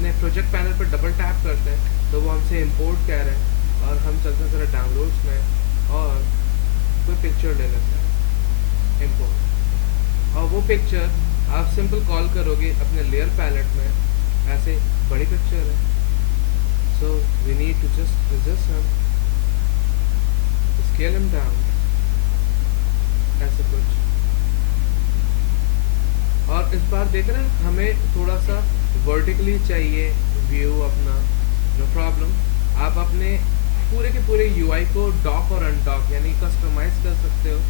अपने project panel पर double tap करते हैं तो वो हमसे इंपोर्ट कह रहे हैं, और हम चलते हैं ज़रा डाउनलोड्स में और कोई पिक्चर ले लेते हैं इंपोर्ट, और वो पिक्चर आप सिंपल कॉल करोगे अपने लेयर पैलेट में, ऐसे बड़ी पिक्चर है, so we need to just adjust him, scale him down, ऐसे कुछ। और इस बार देख रहे हैं हमें थोड़ा सा वर्टिकली चाहिए व्यू अपना, नो प्रॉब्लम, आप अपने पूरे के पूरे यूआई को डॉक और अनडॉक यानी कस्टमाइज कर सकते हो।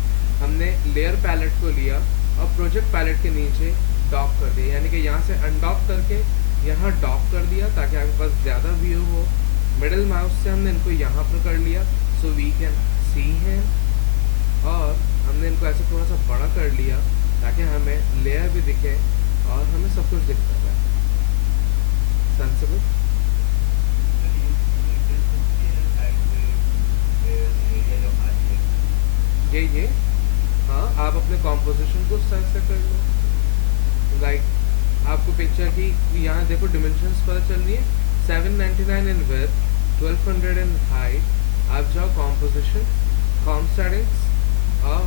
हमने लेयर पैलेट को लिया और प्रोजेक्ट पैलेट के नीचे डॉक कर दिया, यानी कि यहाँ से अनडॉक करके यहाँ डॉक कर दिया ताकि आपके पास ज़्यादा व्यू हो। मिडिल माउस से हमने इनको यहाँ पर कर लिया सो वी कैन सी है, और हमने इनको ऐसे थोड़ा सा बड़ा कर लिया ताकि हमें लेयर भी दिखे और हमें सब कुछ दिखता है। सेंसिबल ये हाँ, आप अपने कॉम्पोजिशन को सही से कर लो। लाइक आपको पिक्चर की यहाँ देखो डिमेंशंस पता चल रही है, 799 इन विड्थ, 1200 इन हाइट। आप जाओ कॉम्पोजिशन, कॉम सेटिंग्स और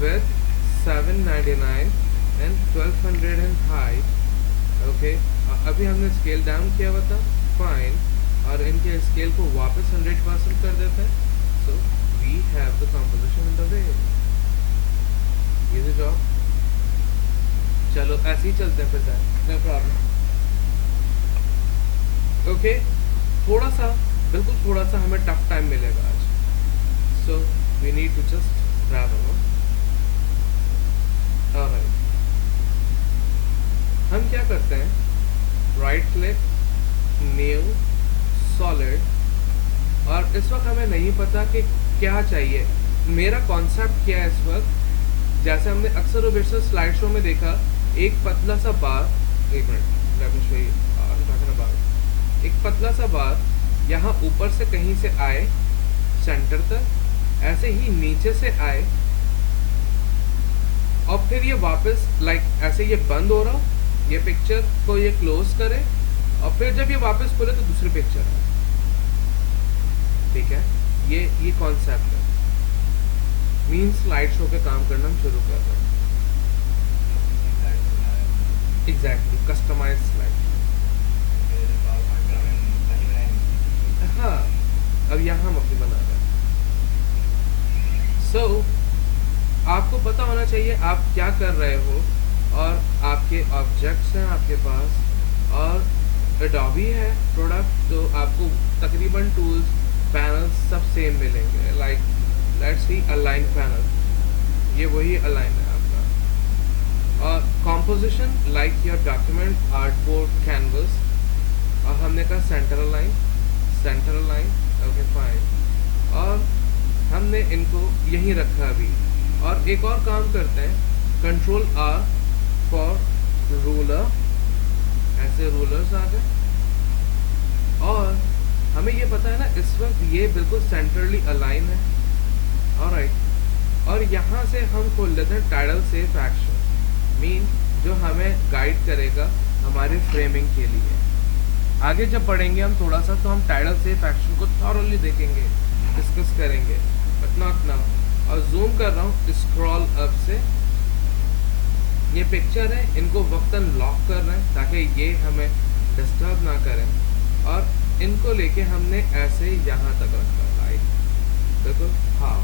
width 799 and 1200 in height, okay. अभी हमने स्केल डाउन किया हुआ था, फाइन, और इनके स्केल को वापस 100% कर देते हैं, so we have the composition in the way. Easy job. चलो ऐसे ही चलते हैं फिर, नो प्रॉब्लम, ओके। थोड़ा सा, बिल्कुल थोड़ा सा हमें टफ टाइम मिलेगा आज, so we need to just travel. Alright, हम क्या करते हैं, राइट क्लिक, न्यू, सॉलिड, और इस वक्त हमें नहीं पता कि क्या चाहिए। मेरा कॉन्सेप्ट क्या है इस वक्त, जैसे हमने अक्सर और स्लाइड शो में देखा, एक पतला सा बार, एक minute, let me show you, एक पतला सा बार यहाँ ऊपर से कहीं से आए सेंटर तक, ऐसे ही नीचे से आए और फिर ये वापस लाइक ऐसे ये बंद हो रहा, ये पिक्चर को ये क्लोज करे और फिर जब ये वापस खुले तो दूसरी पिक्चर है, ठीक है। ये कॉन्सेप्ट है, मीन स्लाइड शो के काम करना हम शुरू कर रहे हैं। Exactly, customise slide. हाँ, अब यहाँ हम अपनी बना रहे हैं। सो आपको पता होना चाहिए आप क्या कर रहे हो, और आपके ऑब्जेक्ट्स हैं आपके पास, और एडोबी है प्रोडक्ट, तो आपको तकरीबन टूल्स, पैनल्स सब सेम मिलेंगे। Like let's see align panel, ये वही अलाइन है आपका, और composition like your document, artboard, canvas, और हमने कहा सेंटर अलाइन, ओके फाइन, और हमने इनको यहीं रखा अभी। और एक और काम करते हैं, कंट्रोल आर फॉर रूलर, ऐसे रूलर्स आ गए, और हमें ये पता है ना इस वक्त ये बिल्कुल सेंटरली अलाइन है, ऑलराइट। और यहाँ से हम खोल लेते हैं टाइटल सेफ एक्शन, मीन जो हमें गाइड करेगा हमारे फ्रेमिंग के लिए। आगे जब पढ़ेंगे हम थोड़ा सा, तो हम टाइटल सेफ एक्शन को थॉरली देखेंगे, डिस्कस करेंगे, बट नॉट नाउ। और जूम कर रहा हूँ स्क्रॉल अप से, ये पिक्चर है, इनको वक्तन लॉक कर रहे हैं ताकि ये हमें डिस्टर्ब ना करें, और इनको लेके हमने ऐसे यहाँ तक रखा, लाइक देखो। हाँ,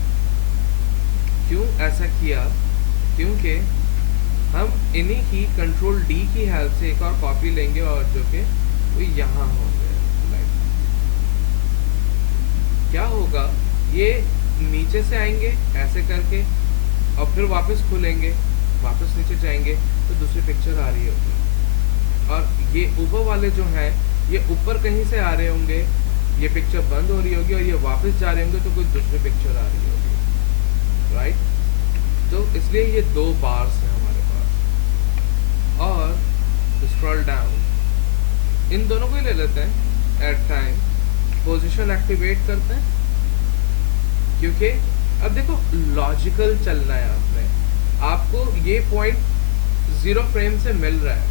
क्यों ऐसा किया, क्योंकि हम इन्हीं की कंट्रोल डी की हेल्प से एक और कॉपी लेंगे, और जो कि वो यहाँ होंगे। लाइक क्या होगा, ये नीचे से आएंगे ऐसे करके, और फिर वापस खुलेंगे, वापस नीचे जाएंगे तो दूसरी पिक्चर आ रही होगी, और ये ऊपर वाले जो हैं ये ऊपर कहीं से आ रहे होंगे, ये पिक्चर बंद हो रही होगी, और ये वापस जा रहे होंगे तो कोई दूसरी पिक्चर आ रही होगी, राइट। तो इसलिए ये दो बार्स हैं हमारे पास। और स्क्रॉल डाउन, इन दोनों को ही ले लेते हैं, एट टाइम पोजीशन एक्टिवेट करते हैं, क्योंकि अब देखो लॉजिकल चलना है आपने, आपको ये पॉइंट 0 फ्रेम से मिल रहा है,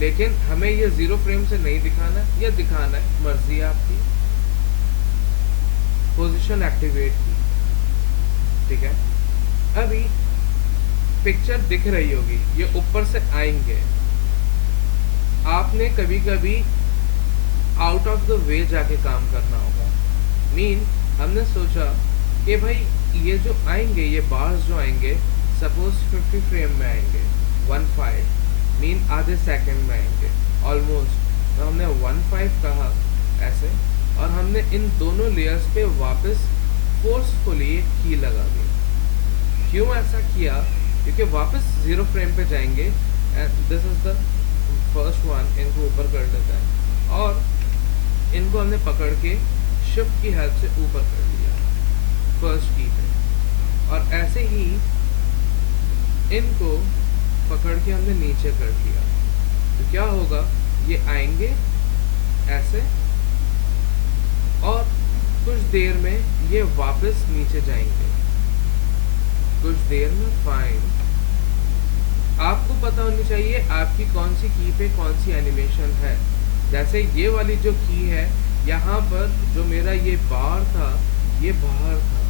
लेकिन हमें ये 0 फ्रेम से नहीं दिखाना या दिखाना है, मर्जी है आपकी। पोजीशन एक्टिवेट की, ठीक है। अभी पिक्चर दिख रही होगी, ये ऊपर से आएंगे। आपने कभी कभी आउट ऑफ द वे जाके काम करना होगा। मीन हमने सोचा कि भाई ये जो आएंगे, ये बार्स जो आएंगे, सपोज 50 फ्रेम में आएंगे, 15 मीन आधे सेकंड में आएंगे ऑलमोस्ट। तो हमने 15 कहा ऐसे, और हमने इन दोनों लेयर्स पे वापस फोर्सफुली एक की लगा दी। क्यों ऐसा किया? क्योंकि वापस 0 फ्रेम पे जाएंगे and this is the first one. इनको ऊपर कर लेते हैं और इनको हमने पकड़ के शिफ्ट की हेल्प से ऊपर कर लिया फर्स्ट की पे, और ऐसे ही इनको पकड़ के हमने नीचे कर दिया। तो क्या होगा, ये आएंगे ऐसे और कुछ देर में ये वापस नीचे जाएंगे, कुछ देर में। फाइन, आपको पता होनी चाहिए आपकी कौन सी की पे कौन सी एनिमेशन है। जैसे ये वाली जो की है, यहाँ पर जो मेरा ये बार था, ये बाहर था।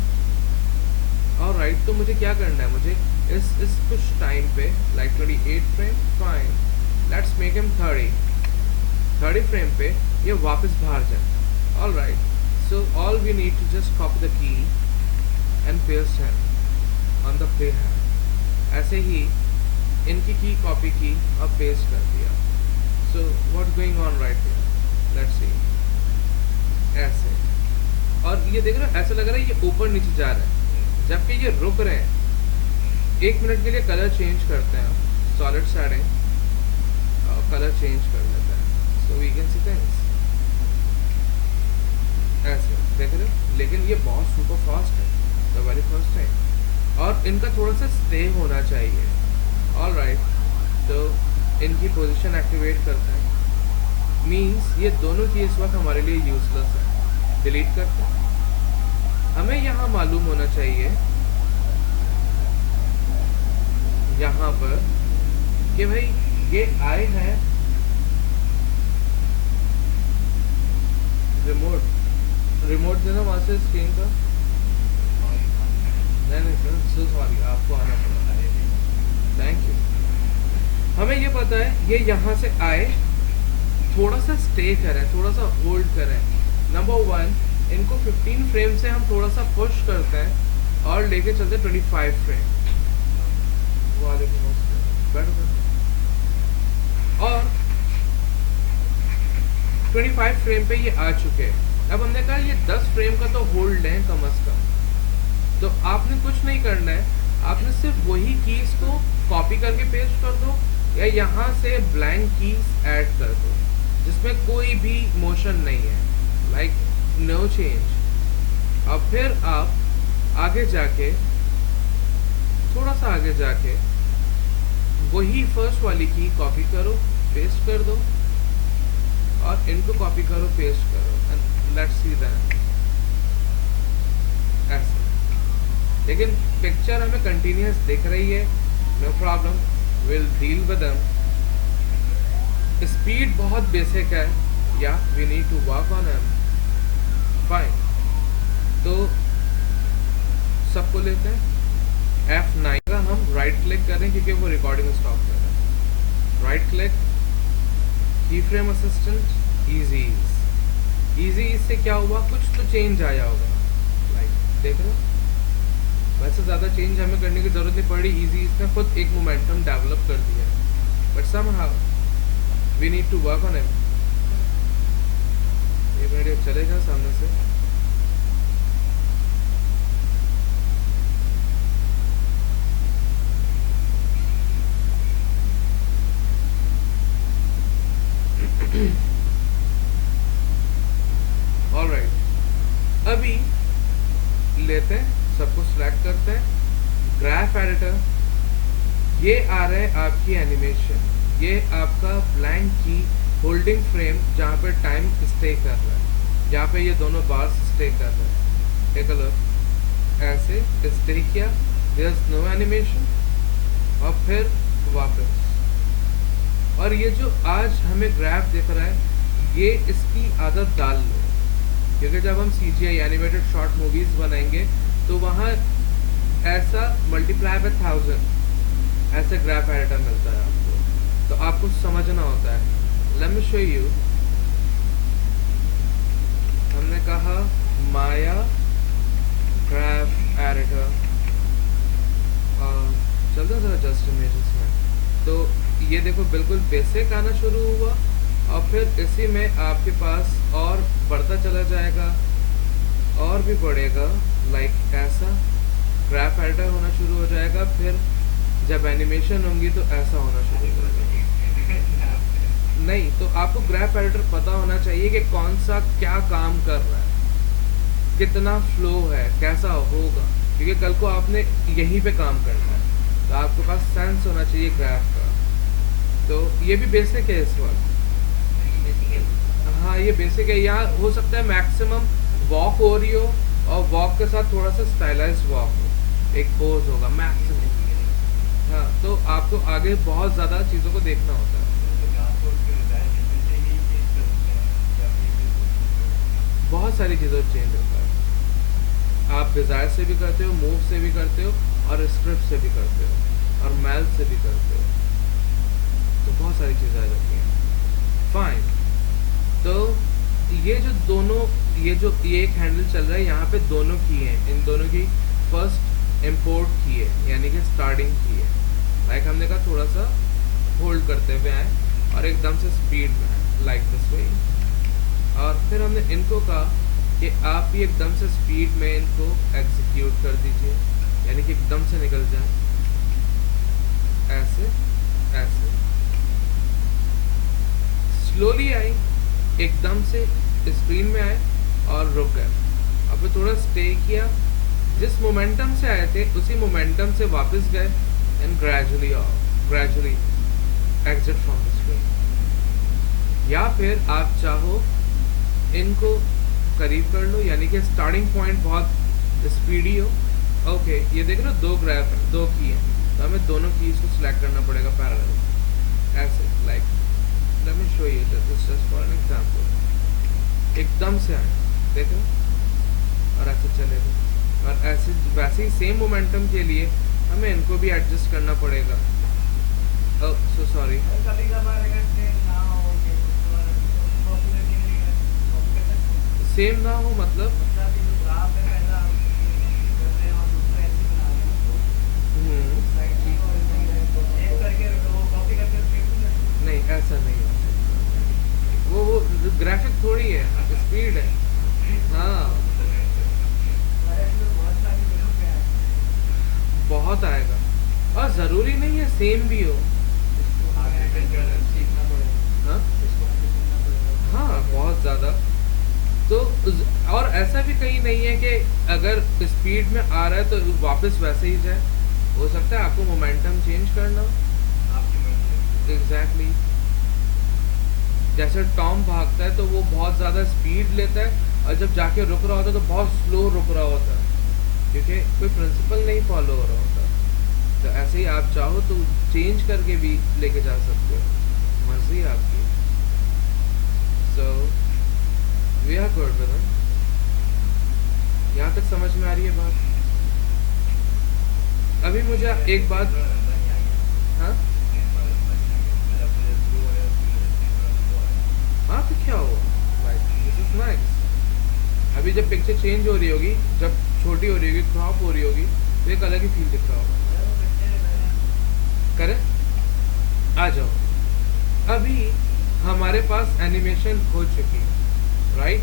और राइट, तो मुझे क्या करना है, मुझे इस कुछ टाइम पे like 28 frame, fine, let's make him 30 frame पे ये वापस बाहर जाए। All right, so all we need to just copy the key and paste him on the play hand. ऐसे ही इनकी की कॉपी की और पेस्ट कर दिया। So what's going on right here, let's see. ऐसे, और ये देख रहे हो, ऐसा लग रहा है ये ऊपर नीचे जा रहा है, जबकि ये रुक रहे हैं। 1 मिनट के लिए कलर चेंज करते हैं, सॉलिड सेटिंग और कलर चेंज कर लेते हैं, so we can see things. ऐसे देख रहे हो, लेकिन ये बहुत सुपर फास्ट है द वेरी फर्स्ट टाइम, और इनका थोड़ा सा स्टे होना चाहिए। ऑल राइट, तो इनकी पोजीशन एक्टिवेट करते हैं। मीन्स ये दोनों की इस वक्त हमारे लिए यूजलेस है, डिलीट करते हैं। हमें यहाँ मालूम होना चाहिए यहाँ पर कि भाई ये आए हैं रिमोट देना वहाँ से स्क्रीन का। नहीं सर, सॉरी, आपको आना पड़ा। Thank you. हमें ये पता है ये यहाँ से आए, थोड़ा सा स्टे करें, थोड़ा सा होल्ड करें। नंबर 1, इनको 15 फ्रेम से हम थोड़ा सा पुश करते हैं और लेके चलते 25 फ्रेम। और 25 फ्रेम पे ये आ चुके हैं। अब हमने कहा ये 10 फ्रेम का तो होल्ड लें कम अज कम। तो आपने कुछ नहीं करना है, आपने सिर्फ वही कीज को कॉपी करके पेस्ट कर दो, या यहाँ से ब्लैंक कीज ऐड कर दो जिसमें कोई भी मोशन नहीं है, लाइक नो चेंज। अब फिर आप आगे जाके, थोड़ा सा आगे जाके वही फर्स्ट वाली की कॉपी करो, पेस्ट कर दो, और इनको कॉपी करो, पेस्ट करो, एंड लेट्स सी दैट। ऐसे, लेकिन पिक्चर हमें कंटिन्यूस दिख रही है, no problem, will deal with them. Speed बहुत बेसिक है, yeah we need to work on it, fine. तो सबको लेते हैं F9 का, हम राइट क्लिक करें क्योंकि वो रिकॉर्डिंग स्टॉप कर रहा है। राइट क्लिक, की फ्रेम असिस्टेंट, इजी ईज से क्या हुआ, कुछ तो चेंज आया होगा, लाइक देख रहे हो। वैसे ज़्यादा चेंज हमें करने की ज़रूरत नहीं पड़ी, इजी इसने खुद एक मोमेंटम डेवलप कर दिया है, but somehow we need to work on it. ये वीडियो चलेगा सामने से। ऑलराइट, अभी लेते हैं, सबको सिलेक्ट करते हैं, ग्राफ एडिटर, ये आ रहा है आपकी एनिमेशन, ये आपका ब्लैंक की होल्डिंग फ्रेम जहाँ पे टाइम स्टे कर रहा है, जहाँ पे ये दोनों बार्स स्टे कर रहे हैं। टेक अ लुक, ऐसे स्टे किया, देयर इज नो एनिमेशन, और फिर वापस, और ये जो आज हमें ग्राफ दिख रहा है, ये इसकी आदत डाल लो, क्योंकि जब हम CGI एनिमेटेड शॉर्ट मूवीज बनाएंगे तो वहाँ ऐसा मल्टीप्लाई बाय 1000 ऐसे ग्राफ एडिटर मिलता है आपको, तो आपको समझना होता है। Let me show you. हमने कहा माया ग्राफ एडिटर, चलते हैं जरा जस्ट इमेजेस में। तो ये देखो बिल्कुल बेसिक आना शुरू हुआ, और फिर इसी में आपके पास और बढ़ता चला जाएगा और भी बढ़ेगा, लाइक ऐसा ग्राफ एडिटर होना शुरू हो जाएगा। फिर जब एनिमेशन होंगी तो ऐसा होना शुरू हो जाएगा। नहीं तो आपको ग्राफ एडिटर पता होना चाहिए कि कौन सा क्या काम कर रहा है, कितना फ्लो है, कैसा होगा, क्योंकि कल को आपने यहीं पे काम करना है, तो आपके पास सेंस होना चाहिए ग्राफ का। तो ये भी बेसिक है इस वक्त। हाँ ये बेसिक है। यहाँ हो सकता है मैक्सिमम वॉक हो रही हो, और वॉक के साथ थोड़ा सा स्टाइलाइज्ड वॉक हो, एक पोज होगा मैक्सिमम। हाँ तो आपको आगे बहुत ज़्यादा चीज़ों को देखना होता है। बहुत सारी चीज़ों से चेंज होता है। आप डिज़ायर से भी करते हो, मूव से भी करते हो, और स्क्रिप्ट से भी करते हो, और मेल से भी करते हो, तो बहुत सारी चीज़ें आ जाती हैं। फाइन। तो ये जो दोनों, ये एक हैंडल चल रहा है, यहाँ पे दोनों की हैं, इन दोनों की फर्स्ट इंपोर्ट की है, यानी कि स्टार्टिंग की है। लाइक हमने कहा थोड़ा सा होल्ड करते हुए आए और एकदम से स्पीड में आए, लाइक दिस वे। और फिर हमने इनको कहा कि आप ही एकदम से स्पीड में इनको एग्जीक्यूट कर दीजिए, यानी कि एकदम से निकल जाए, ऐसे ऐसे। स्लोली आई, एकदम से स्क्रीन में आए और रुक गए। अब थोड़ा स्टे किया, जिस मोमेंटम से आए थे उसी मोमेंटम से वापस गए, and gradually exit from the screen. या फिर आप चाहो इनको करीब कर लो, यानी कि स्टार्टिंग पॉइंट बहुत स्पीडी हो। ओके ये देख लो दो ग्राफ है, दो की है, तो हमें दोनों कीज को सिलेक्ट करना पड़ेगा पैरेलल, ऐसे। Like let me show you this just for an example. एकदम से आए, देखो, और ऐसे चलेगा, और ऐसे वैसे ही सेम मोमेंटम के लिए हमें इनको भी एडजस्ट करना पड़ेगा। ओह सो सॉरी। सेम ना हो मतलब नहीं, ऐसा नहीं है। वो ग्राफिक थोड़ी है, स्पीड है। हाँ बहुत आएगा, और ज़रूरी नहीं है सेम भी हो। हाँ हाँ बहुत ज़्यादा। तो और ऐसा भी कहीं नहीं है कि अगर स्पीड में आ रहा है तो वापस वैसे ही जाए, हो सकता है आपको मोमेंटम चेंज करना। एग्जैक्टली जैसे टॉम भागता है तो वो बहुत ज़्यादा स्पीड लेता है, और जब जाके रुक रहा होता है तो बहुत स्लो रुक रहा होता है, क्योंकि कोई प्रिंसिपल नहीं फॉलो हो रहा होता। तो ऐसे ही आप चाहो तो चेंज करके भी लेके जा सकते हो, मर्जी आपकी। So we are good with it. यहाँ तक समझ में आ रही है बात? अभी मुझे एक बात, हाँ हाँ तो क्या हुआ, दिस इज नाइस। अभी जब पिक्चर चेंज हो रही होगी, जब छोटी हो रही होगी, क्रॉप हो रही होगी, तो एक अलग ही फील दिख रहा होगा। करें आ जाओ। अभी हमारे पास एनिमेशन हो चुकी है, राइट?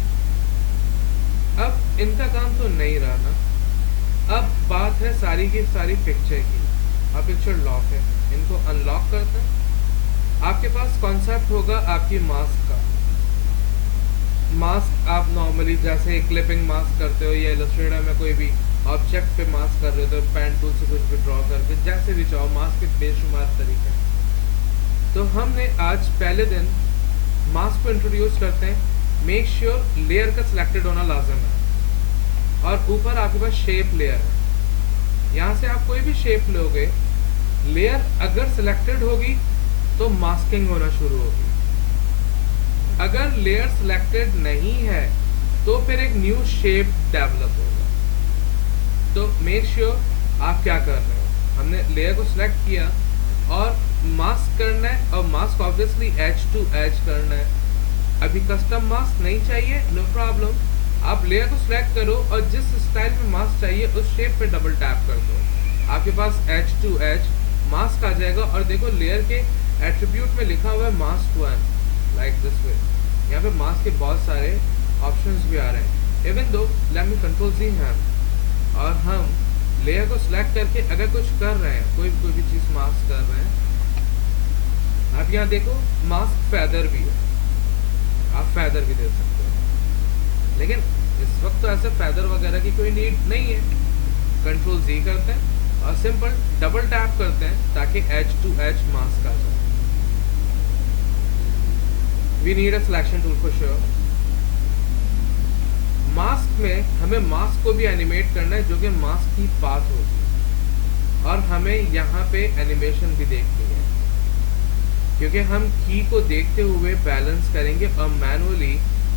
अब इनका काम तो नहीं रहा ना, अब बात है सारी की सारी पिक्चर की। अब पिक्चर लॉक है, इनको अनलॉक करते हैं। आपके पास कॉन्सेप्ट होगा आपकी मास्क का। मास्क आप नॉर्मली जैसे क्लिपिंग मास्क करते हो, या इलस्ट्रेटर में कोई भी ऑब्जेक्ट पे मास्क कर रहे हो तो पेन टूल से कुछ भी ड्रॉ करके, जैसे भी चाहो, मास्क के बेशुमार तरीके हैं। तो हमने आज पहले दिन मास्क को इंट्रोड्यूस करते हैं। मेक श्योर लेयर का सिलेक्टेड होना लाजम है, और ऊपर आपके पास शेप लेयर है। यहाँ से आप कोई भी शेप लोगे, लेयर अगर सिलेक्टेड होगी तो मास्किंग होना शुरू होगी। अगर लेयर सिलेक्टेड नहीं है तो फिर एक न्यू शेप डेवलप होगा। तो मेक श्योर आप क्या कर रहे हो। हमने लेयर को सिलेक्ट किया और मास्क करना है, और mask obviously edge to edge करना है। अभी कस्टम मास्क नहीं चाहिए, नो प्रॉब्लम। आप लेयर को सिलेक्ट करो और जिस स्टाइल में मास्क चाहिए उस शेप पे डबल टैप कर दो, आपके पास एज टू एज मास्क आ जाएगा। और देखो लेयर के एट्रीब्यूट में लिखा हुआ है mask one, like this way. यहाँ पे मास्क के बहुत सारे ऑप्शंस भी आ रहे हैं। Even though let me control Z हैम, और हम लेयर को सिलेक्ट करके अगर कुछ कर रहे हैं, कोई भी चीज़ मास्क कर रहे हैं, आप यहाँ देखो मास्क फैदर भी है, आप फैदर भी दे सकते हो। लेकिन इस वक्त तो ऐसे फैदर वगैरह की कोई नीड नहीं है। कंट्रोल Z करते हैं और सिंपल डबल टैप करते हैं ताकि एज टू एज मास्क आ जाए। We need a selection tool for sure. Mask में हमें मास्क को भी एनिमेट करना है, जो कि मास्क की पाथ होगी, और हमें यहाँ पे एनिमेशन भी देखनी है, क्योंकि हम की को देखते हुए बैलेंस करेंगे और मैनुअली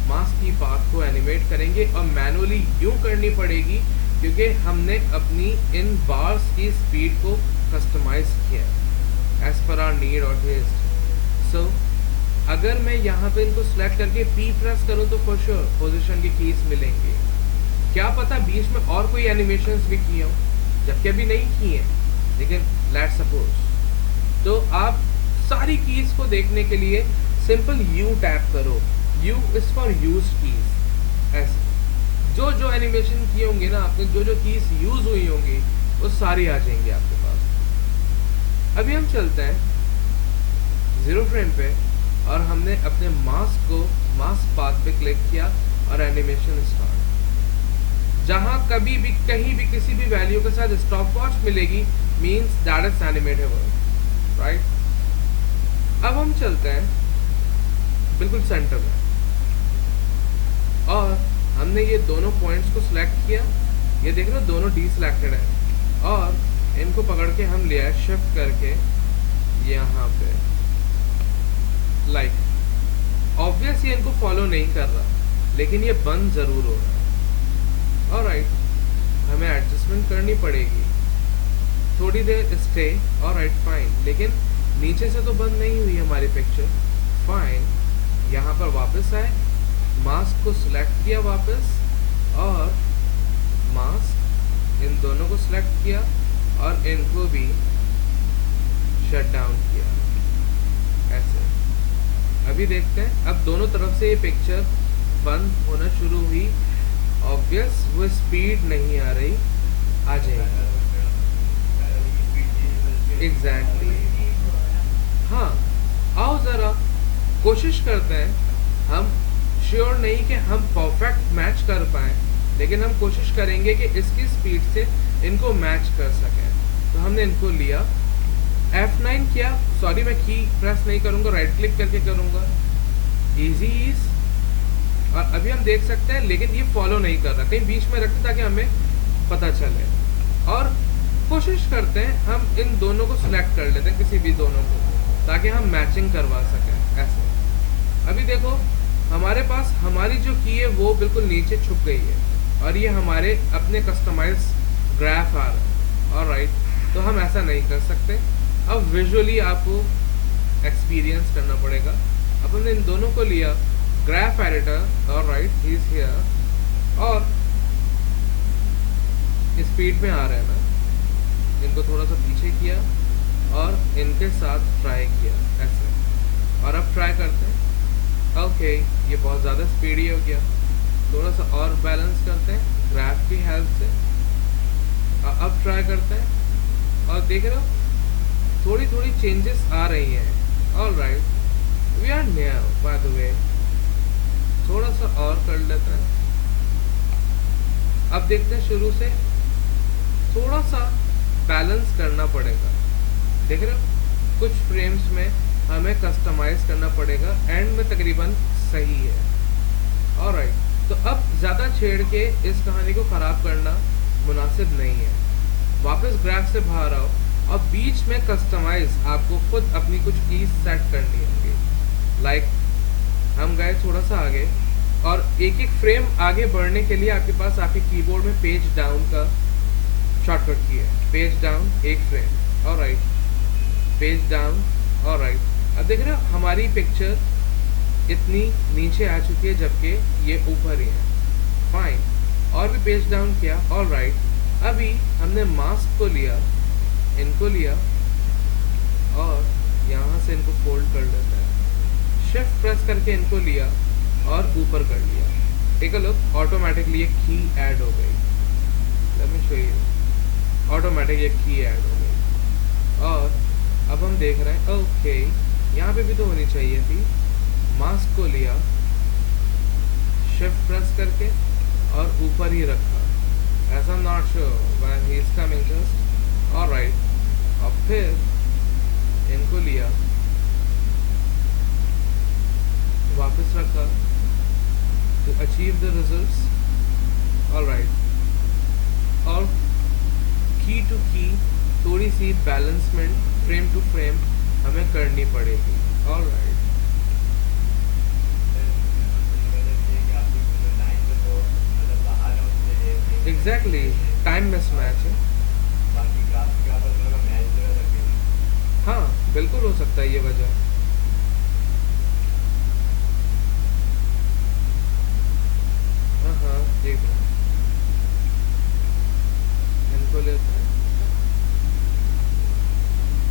मास्क की पाथ को एनिमेट करेंगे। और मैनुअली यूँ करनी पड़ेगी क्योंकि हमने अपनी इन बार्स की स्पीड को कस्टमाइज किया एज पर आवर नीड और टेस्ट। सो अगर मैं यहाँ पे इनको सिलेक्ट करके P प्रेस करूँ तो फॉर श्योर पोजीशन की कीज मिलेंगी। क्या पता बीच में और कोई एनिमेशंस भी किए हो, जबकि अभी नहीं किए, लेकिन लेट्स सपोज। तो आप सारी कीज को देखने के लिए सिंपल U टैप करो। U is for use keys. ऐसे जो जो एनिमेशन किए होंगे ना आपने, जो जो कीज यूज हुई होंगी, वो सारी आ जाएंगी आपके पास। अभी हम चलते हैं 0 फ्रेम पे, और हमने अपने मास्क को मास्क पाथ पे क्लिक किया और एनिमेशन स्टार्ट। जहां कभी भी कहीं भी किसी भी वैल्यू के साथ स्टॉप वॉच मिलेगी मींस दैट इज एनिमेटेबल, राइट। अब हम चलते हैं बिल्कुल सेंटर में, और हमने ये दोनों पॉइंट्स को सिलेक्ट किया। ये देख रहे हो दोनों डीसिलेक्टेड है, और इनको पकड़ के हम लिया शिफ्ट करके यहाँ पे, लाइक ऑब्वियस ये इनको फॉलो नहीं कर रहा, लेकिन ये बंद जरूर हो रहा है। ऑलराइट, हमें एडजस्टमेंट करनी पड़ेगी, थोड़ी देर स्टे। ऑलराइट फाइन, लेकिन नीचे से तो बंद नहीं हुई हमारी पिक्चर। फाइन, यहाँ पर वापस आए, मास्क को सिलेक्ट किया वापस, और मास्क इन दोनों को सिलेक्ट किया और इनको भी शट डाउन किया ऐसे। अभी देखते हैं, अब दोनों तरफ से ये पिक्चर बंद होना शुरू हुई। ऑब्वियस वो स्पीड नहीं आ रही, आ जाएगी एग्जैक्टली। हाँ, आओ ज़रा कोशिश करते हैं। हम श्योर नहीं कि हम परफेक्ट मैच कर पाएँ, लेकिन हम कोशिश करेंगे कि इसकी स्पीड से इनको मैच कर सकें। तो हमने इनको लिया, F9 किया, सॉरी मैं की प्रेस नहीं करूँगा, राइट क्लिक करके करूँगा, इजी ईज। और अभी हम देख सकते हैं, लेकिन ये फॉलो नहीं कर रहा, कहीं बीच में रखते ताकि हमें पता चले। और कोशिश करते हैं हम इन दोनों को सिलेक्ट कर लेते हैं, किसी भी दोनों को, ताकि हम मैचिंग करवा सकें ऐसे। अभी देखो हमारे पास हमारी जो की है वो बिल्कुल नीचे छुप गई है, और ये हमारे अपने कस्टमाइज ग्राफ आ रहा है। ऑलराइट, तो हम ऐसा नहीं कर सकते। अब विजुअली आपको एक्सपीरियंस करना पड़ेगा। अब हमने इन दोनों को लिया, graph editor, alright he is here, और स्पीड में आ रहा है ना, इनको थोड़ा सा पीछे किया और इनके साथ ट्राई किया ऐसे। और अब ट्राई करते हैं। ओके, ये बहुत ज़्यादा स्पीडी हो गया, थोड़ा सा और बैलेंस करते हैं ग्राफ की हेल्प से। अब ट्राई करते हैं, और देख रहे हो थोड़ी थोड़ी चेंजेस आ रही हैं। Alright, we are near by the way. थोड़ा सा और कर लेते हैं। अब देखते हैं शुरू से, थोड़ा सा बैलेंस करना पड़ेगा। देख रहे हो कुछ फ्रेम्स में हमें कस्टमाइज करना पड़ेगा, एंड में तकरीबन सही है। ऑलराइट, तो अब ज़्यादा छेड़ के इस कहानी को ख़राब करना मुनासिब नहीं है। वापस ग्राफ से बाहर आओ और बीच में कस्टमाइज आपको खुद अपनी कुछ कीज सेट करनी होगी। लाइक हम गए थोड़ा सा आगे और एक एक फ्रेम आगे बढ़ने के लिए आपके पास आपके कीबोर्ड में पेज डाउन का शॉर्टकट की है। पेज डाउन एक frame, alright, page down, alright. अब देख रहे हो हमारी पिक्चर इतनी नीचे आ चुकी है जबकि ये ऊपर ही है, फाइन। और भी पेज डाउन किया, ऑलराइट। अभी हमने मास्क को लिया, इनको लिया और यहाँ से इनको फोल्ड कर लेते हैं, शिफ्ट प्रेस करके इनको लिया और ऊपर कर लिया। टेक अ लुक, ऑटोमेटिकली एक की ऐड हो गई। Let me show you, automatic एक की ऐड हो गई। और अब हम देख रहे हैं ओके यहाँ पे भी तो होनी चाहिए थी। मास्क को लिया, शिफ्ट प्रेस करके और ऊपर ही रखा, ऐसा not sure when he is coming just, alright. और फिर इनको लिया, वापस रखा to achieve the results, alright. और की टू की थोड़ी सी बैलेंसमेंट फ्रेम टू फ्रेम हमें करनी पड़ेगी, ऑलराइट। एग्जैक्टली, टाइम मिसमैच है। हाँ बिल्कुल हो सकता है ये वजह। हाँ ठीक है, इनको लेते हैं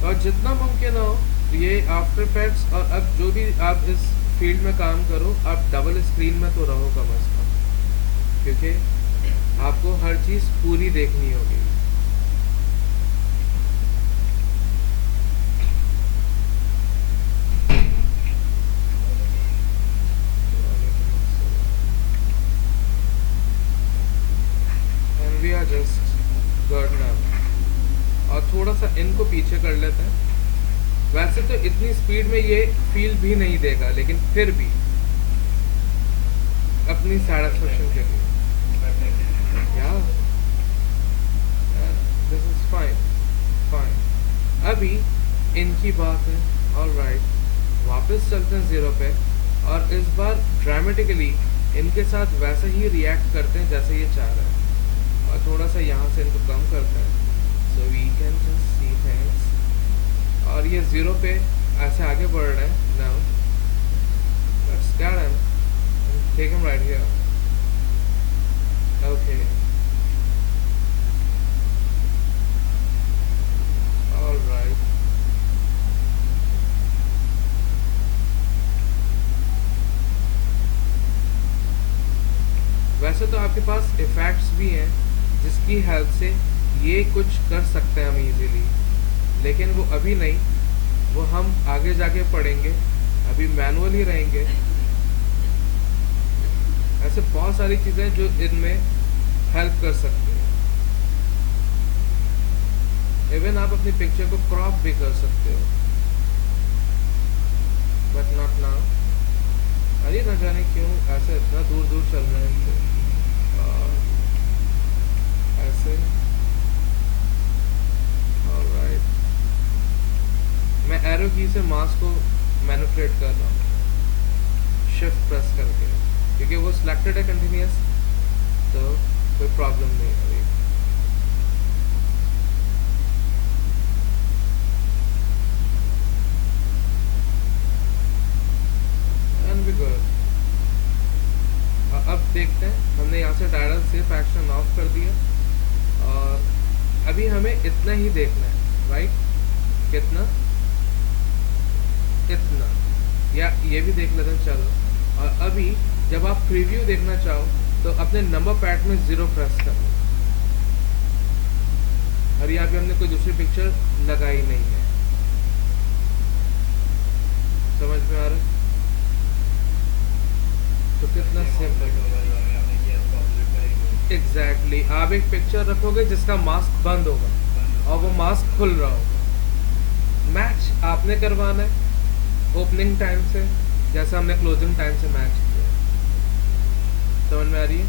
और जितना मुमकिन हो ये आफ्टर इफेक्ट्स और अब जो भी आप इस फील्ड में काम करो, आप डबल स्क्रीन में तो रहो कम अज कम, क्योंकि आपको हर चीज़ पूरी देखनी होगी। And we are just good now। और थोड़ा सा इनको पीछे कर लेते हैं। वैसे तो इतनी स्पीड में ये फील भी नहीं देगा, लेकिन फिर भी अपनी सैटिस्फैक्शन के लिए दिस इज फाइन, फाइन। अभी इनकी बात है, ऑलराइट। वापस चलते हैं ज़ीरो पे और इस बार ड्रामेटिकली इनके साथ वैसे ही रिएक्ट करते हैं जैसे ये चाह रहे हैं और थोड़ा सा यहाँ से इनको कम करते हैं, so we can just see things. और ये ज़ीरो पे ऐसे आगे बढ़ रहे हैं। Now let's get him, take him right here, okay, alright. वैसे तो आपके पास इफेक्ट्स भी हैं जिसकी हेल्प से ये कुछ कर सकते हैं हम इजीली, लेकिन वो अभी नहीं, वो हम आगे जाके पढ़ेंगे। अभी मैनुअल ही रहेंगे। ऐसे बहुत सारी चीज़ें जो इनमें हेल्प कर सकती हैं। इवन आप अपनी पिक्चर को क्रॉप भी कर सकते हो, बट नॉट नाउ। अरे न जाने क्यों ऐसे इतना दूर दूर चल रहे हैं इनसे। ऐसे, ऑलराइट। मैं एरो की से माउस को मैनिपुलेट कर रहा हूँ शिफ्ट प्रेस करके, क्योंकि वो सिलेक्टेड है कंटिन्यूस, तो कोई प्रॉब्लम नहीं है अभी। And we good. अब देखते हैं, हमने यहाँ से डायरेक्ट सेफ एक्शन ऑफ कर दिया और अभी हमें इतना ही देखना है, राइट? कितना, इतना, या ये भी देख लेते हैं, चलो। और अभी जब आप प्रीव्यू देखना चाहो तो अपने नंबर पैड में 0 प्रेस करना। और यहाँ पे हमने कोई दूसरी पिक्चर लगाई नहीं है, समझ में आ रहा है? तो कितना सिंपल। एग्जैक्टली, आप एक पिक्चर रखोगे जिसका मास्क बंद होगा और वो मास्क खुल रहा होगा। मैच आपने करवाना है ओपनिंग टाइम से, जैसा हमने क्लोजिंग टाइम से मैच किया। समझ में आ रही है?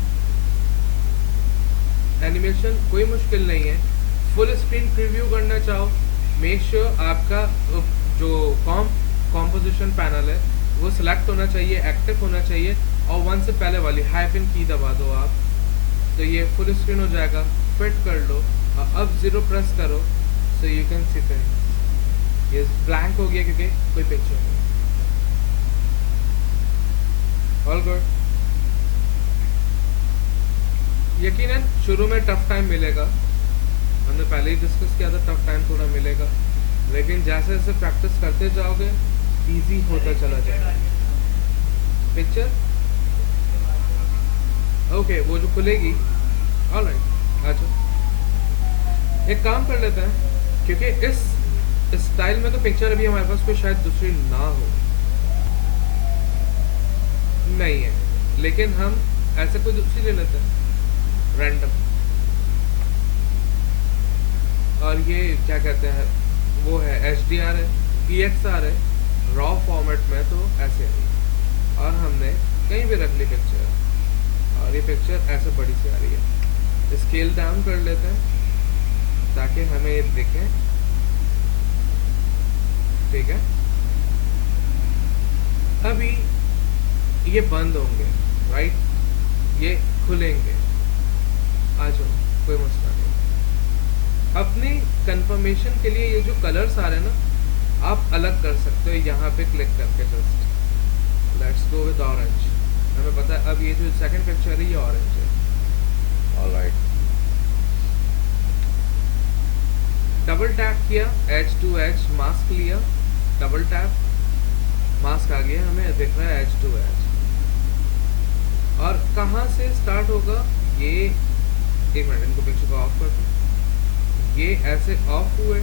एनिमेशन कोई मुश्किल नहीं है। फुल स्क्रीन प्रीव्यू करना चाहो मेक श्योर आपका जो कॉम्पोजिशन पैनल है वो सिलेक्ट होना चाहिए, एक्टिव होना चाहिए, और 1 से पहले वाली हाइफन की दबा दो आप, तो ये फुल स्क्रीन हो जाएगा। फिट कर लो और अब 0 प्रेस करो, so you can see thing ये ब्लैंक हो गया क्योंकि कोई पिक्चर नहीं। All good. यकीनन शुरू में टफ टाइम मिलेगा, हमने पहले ही डिस्कस किया था, टफ टाइम थोड़ा मिलेगा, लेकिन जैसे जैसे प्रैक्टिस करते जाओगे इजी होता चला जाएगा। पिक्चर ओके, वो जो खुलेगी। ऑलराइट, अच्छा एक काम कर लेते हैं, क्योंकि इस स्टाइल में तो पिक्चर अभी हमारे पास कोई शायद दूसरी ना हो, नहीं है, लेकिन हम ऐसे कोई दूसरी ले लेते हैं रैंडम। और ये क्या कहते हैं, वो है HDR है, EXR है, रॉ फॉर्मेट में तो ऐसे है। और हमने कहीं भी रख ली पिक्चर, और ये पिक्चर ऐसे बड़ी सी आ रही है। स्केल डाउन कर लेते हैं ताकि हमें ये दिखे, ठीक है। अभी ये बंद होंगे, राइट, ये खुलेंगे, आ जाओ, कोई मसला नहीं। अपनी कंफर्मेशन के लिए ये जो कलर्स आ रहे हैं ना, आप अलग कर सकते हो यहाँ पे क्लिक करके। Just let's go with orange. हमें पता है अब ये जो सेकंड पिक्चर है ये ऑरेंज है। ऑलराइट, डबल टैप किया, एज टू एज मास्क लिया, डबल टैप, मास्क आ गया, हमें दिख रहा है एज टू एज। और कहाँ से स्टार्ट होगा ये, एक मिनट, इनको पिक्चर को ऑफ कर दो। ये ऐसे ऑफ हुए,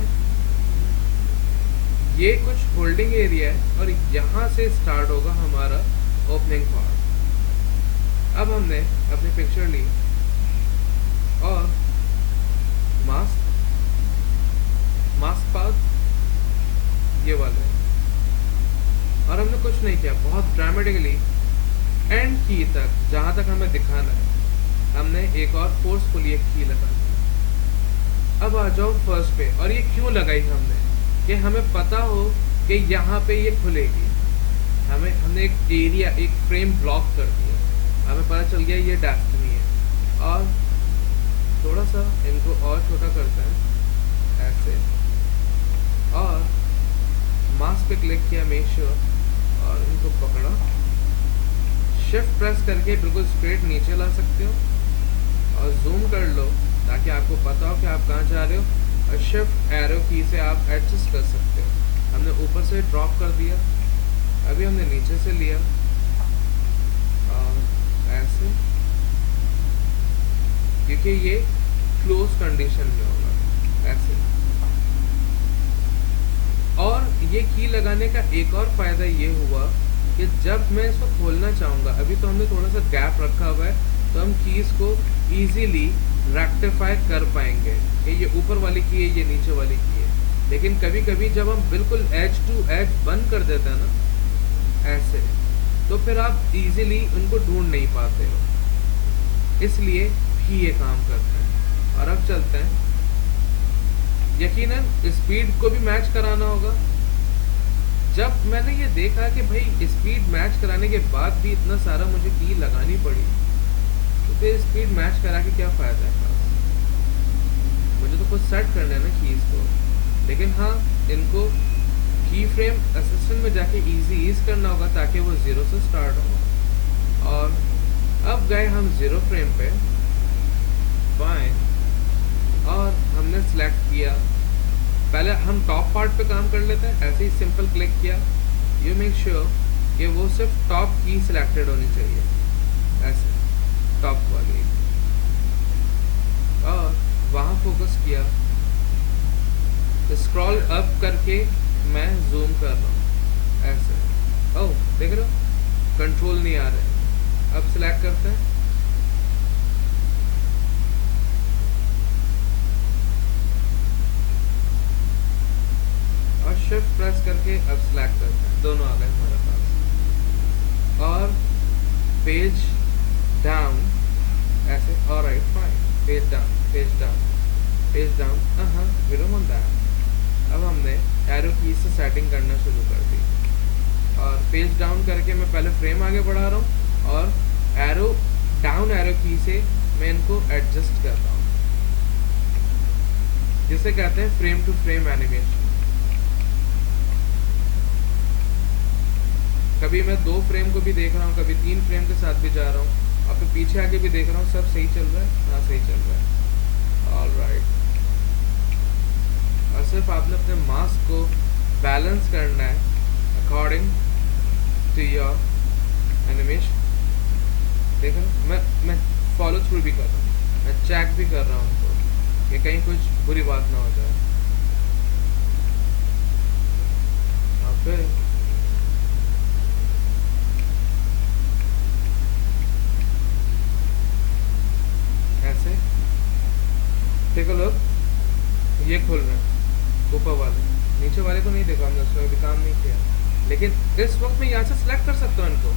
ये कुछ होल्डिंग एरिया है, और यहाँ से स्टार्ट होगा हमारा ओपनिंग पार्ट। अब हमने अपनी पिक्चर ली और मास्क पाथ ये वाले, और हमने कुछ नहीं किया, बहुत ड्रामेटिकली एंड की तक, जहाँ तक हमें दिखाना है, हमने एक और फोर्सफुली एक की लगा दी। अब आ जाओ फर्स्ट पे, और ये क्यों लगाई हमने, कि हमें पता हो कि यहाँ पे ये खुलेगी। हमने एक एरिया, एक फ्रेम ब्लॉक कर दिया, हमें पता चल गया ये डेस्टिनी है। और थोड़ा सा इनको और छोटा करते हैं ऐसे, और मास्क पे क्लिक किया, मेक श्योर, और इनको पकड़ा, शिफ्ट प्रेस करके बिल्कुल स्ट्रेट नीचे ला सकते हो, और जूम कर लो ताकि आपको पता हो कि आप कहाँ जा रहे हो, और शिफ्ट एरो की से आप एडजस्ट कर सकते हो। हमने ऊपर से ड्रॉप कर दिया, अभी हमने नीचे से लिया, और ऐसे, क्योंकि ये क्लोज कंडीशन में होगा ऐसे। और ये की लगाने का एक और फायदा ये हुआ कि जब मैं इसको खोलना चाहूँगा, अभी तो हमने थोड़ा सा गैप रखा हुआ है, तो हम कीज़ को इजीली रेक्टिफाई कर पाएंगे कि ये ऊपर वाली की है, ये नीचे वाली की है। लेकिन कभी कभी जब हम बिल्कुल एज टू एज बंद कर देते हैं ना ऐसे, तो फिर आप इजीली उनको ढूंढ नहीं पाते हो, इसलिए भी ये काम करते हैं। और अब चलते हैं, यकीनन स्पीड को भी मैच कराना होगा। जब मैंने ये देखा कि भाई स्पीड मैच कराने के बाद भी इतना सारा मुझे की लगानी पड़ी, तो फिर स्पीड मैच करा के क्या फ़ायदा है, मुझे तो कुछ सेट करना है ना कीज़ को। लेकिन हाँ, इनको की फ्रेम असिस्टेंट में जाके ईज करना होगा ताकि वो 0 से स्टार्ट हो। और अब गए हम 0 फ्रेम पे, फाइन, और हमने सेलेक्ट किया, पहले हम टॉप पार्ट पे काम कर लेते हैं, ऐसे ही सिंपल क्लिक किया, यू मेक श्योर कि वो सिर्फ टॉप की सिलेक्टेड होनी चाहिए, ऐसे टॉप वाली, और वहाँ फोकस किया, स्क्रॉल अप करके मैं जूम कर रहा हूँ ऐसे। ओह देख रहे हो, कंट्रोल नहीं आ रहा है। अब सिलेक्ट करते हैं, और शिफ्ट प्रेस करके अब सिलेक्ट करते हैं, दोनों आ गए हमारे पास। और पेज डाउन ऐसे, alright fine, page down, page down, page down, we don't want that, अब हमने एरो की से सेटिंग करना शुरू कर दी और पेज डाउन करके मैं पहले फ्रेम आगे बढ़ा रहा हूँ और एरो डाउन एरो की से मैं इनको एडजस्ट कर रहा हूँ, जिसे कहते हैं फ्रेम टू फ्रेम एनिमेशन। कभी मैं 2 फ्रेम को भी देख रहा हूँ, कभी 3 फ्रेम के साथ भी जा रहा हूँ और फिर पीछे आगे भी देख रहा हूँ, सब सही चल रहा है। हाँ सही चल रहा है, ऑलराइट। और सिर्फ आपने अपने मास्क को बैलेंस करना है अकॉर्डिंग टू योर एनिमेशन। देख रहे हो, मैं फॉलो थ्रू भी कर रहा हूँ, मैं चेक भी कर रहा हूँ उनको कि कहीं कुछ बुरी बात ना हो जाए। और फिर ऐसे टेक अ लुक, ये खोल रहे हैं ऊपर वाले, नीचे वाले को नहीं देखा हमने, उसमें अभी काम नहीं किया, लेकिन इस वक्त मैं यहाँ से सिलेक्ट कर सकता हूँ इनको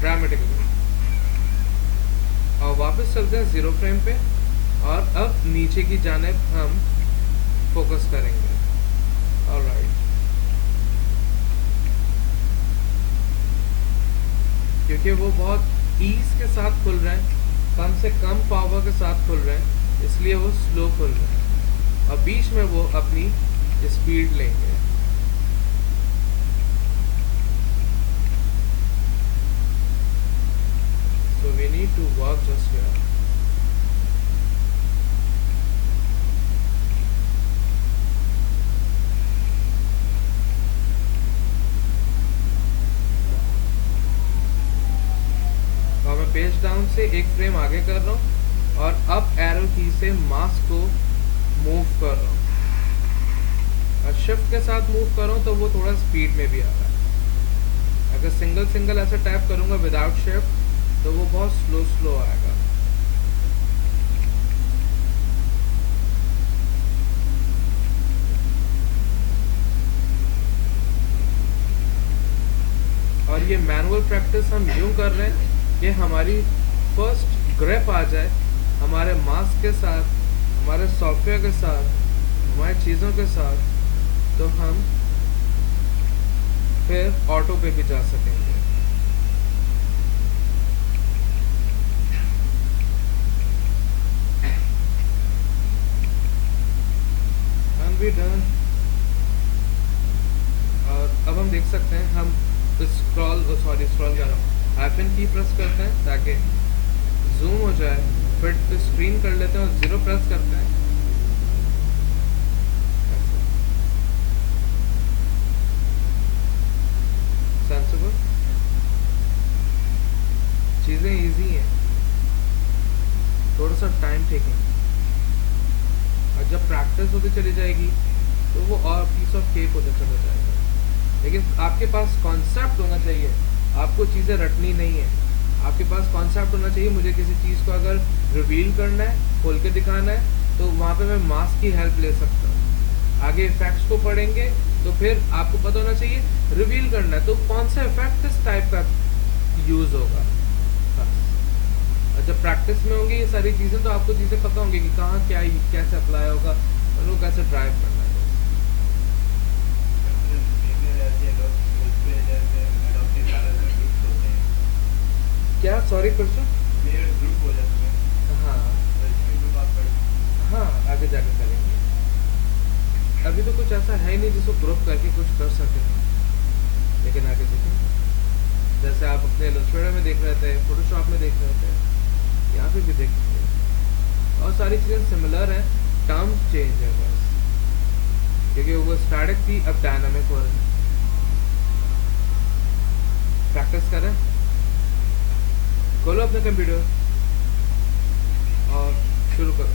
ड्रामेटिकली। और वापस चलते हैं 0 फ्रेम पे और अब नीचे की जानिब हम फोकस करेंगे। ऑलराइट, क्योंकि वो बहुत ईज के साथ खुल रहे हैं, कम से कम पावर के साथ खुल रहे हैं, इसलिए वो स्लो खुल रहे हैं और बीच में वो अपनी स्पीड लेंगे। So we need to work just here. तो मैं पेज डाउन से 1 फ्रेम आगे कर रहा हूँ और अप एरो की से मास्क को मूव कर रहा हूँ और शिफ्ट के साथ मूव कर रहा हूँ तो वो थोड़ा स्पीड में भी आ रहा है। अगर सिंगल ऐसे टैप करूँगा विदाउट शिफ्ट तो वो बहुत स्लो आएगा। और ये मैनुअल प्रैक्टिस हम यूं कर रहे हैं कि हमारी फर्स्ट ग्रिप आ जाए हमारे मास्क के साथ, हमारे सॉफ्टवेयर के साथ, हमारी चीज़ों के साथ, तो हम फिर ऑटो पे भी जा सकेंगे। भी डन। और अब हम देख सकते हैं, हम स्क्रॉल कर रहा हूँ, हाइफन की प्रेस करते हैं ताकि जूम हो जाए, फिर स्क्रीन कर लेते हैं और 0 प्रेस करते हैं। सेंसिबल, चीज़ें इजी हैं, थोड़ा सा टाइम टेकिंग, और जब प्रैक्टिस होती चली जाएगी तो वो और पीस ऑफ केक होता चला जाएगा। लेकिन आपके पास कॉन्सेप्ट होना चाहिए, आपको चीज़ें रटनी नहीं है, आपके पास कॉन्सेप्ट होना चाहिए। मुझे किसी चीज़ को अगर रिवील करना है, खोल के दिखाना है, तो वहाँ पे मैं मास्क की हेल्प ले सकता हूँ। आगे इफेक्ट्स को पढ़ेंगे तो फिर आपको पता होना चाहिए रिवील करना है तो कौन सा इफेक्ट किस टाइप का यूज़ होगा। जब प्रैक्टिस में होंगी ये सारी चीज़ें तो आपको चीज़ें पता होंगी कि कहाँ क्या कैसे अप्लाई होगा और वो कैसे ड्राइव करना है। क्या सॉरी क्वेश्चन? हाँ हाँ, आगे जाके करेंगे। अभी तो कुछ ऐसा है नहीं जिसको ग्रुप करके कुछ कर सके, लेकिन आगे देखेंगे। जैसे आप अपने इलस्ट्रेटर में देख रहे थे, फोटोशॉप में देख रहे थे, यहाँ पे भी देख सकते हैं। और सारी चीज़ें सिमिलर हैं, टर्म चेंज है बस, क्योंकि वो स्टैटिक थी अब डायनामिक हो रही है। प्रैक्टिस करें, खोलो अपने कंप्यूटर और शुरू करो।